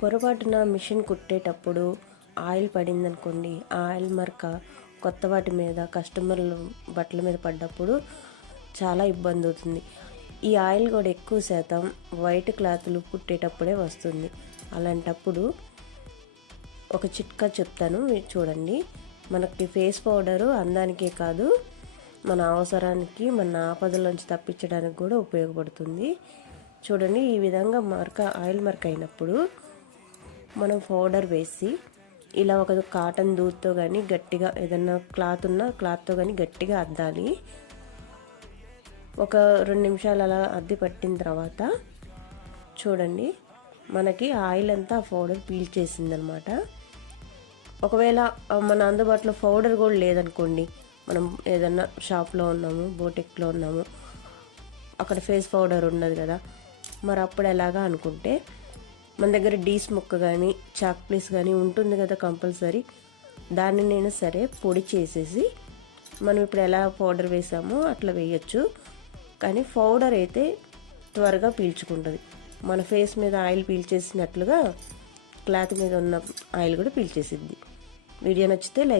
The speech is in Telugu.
పొరపాటున మిషన్ కుట్టేటప్పుడు ఆయిల్ పడిందనుకోండి, ఆ ఆయిల్ మరక కొత్త వాటి మీద కస్టమర్లు బట్టల మీద పడ్డప్పుడు చాలా ఇబ్బంది అవుతుంది. ఈ ఆయిల్ కూడా ఎక్కువ శాతం వైట్ క్లాతులు కుట్టేటప్పుడే వస్తుంది. అలాంటప్పుడు ఒక చిట్కా చెప్తాను, చూడండి. మనకి ఫేస్ పౌడరు అందానికే కాదు, మన అవసరానికి, మన ఆపదలోంచి తప్పించడానికి కూడా ఉపయోగపడుతుంది. చూడండి, ఈ విధంగా ఆయిల్ మరక అయినప్పుడు మనం పౌడర్ వేసి ఇలా ఒక కాటన్ దూత్తో కానీ గట్టిగా ఏదన్నా క్లాత్ ఉన్నా క్లాత్తో కానీ గట్టిగా అద్దాలి. ఒక 2 నిమిషాలు అలా అద్ది పట్టిన తర్వాత చూడండి, మనకి ఆయిల్ అంతా పౌడర్ పీల్చేసిందనమాట. ఒకవేళ మన అందుబాటులో పౌడర్ కూడా లేదనుకోండి, మనం ఏదన్నా షాప్లో ఉన్నాము, బోటిక్లో ఉన్నాము, అక్కడ ఫేస్ పౌడర్ ఉన్నది కదా, మరి అప్పుడు ఎలాగా అనుకుంటే మన దగ్గర డీస్ ముక్క కానీ చాక్ పీస్ కానీ ఉంటుంది కదా కంపల్సరీ, దాన్ని నేను సరే పొడి చేసేసి మనం ఇప్పుడు ఎలా పౌడర్ వేసామో అట్లా వేయచ్చు. కానీ పౌడర్ అయితే త్వరగా పీల్చుకుంటుంది. మన ఫేస్ మీద ఆయిల్ పీల్చేసినట్లుగా క్లాత్ మీద ఉన్న ఆయిల్ కూడా పీల్చేసిద్ది. వీడియో నచ్చితే లైక్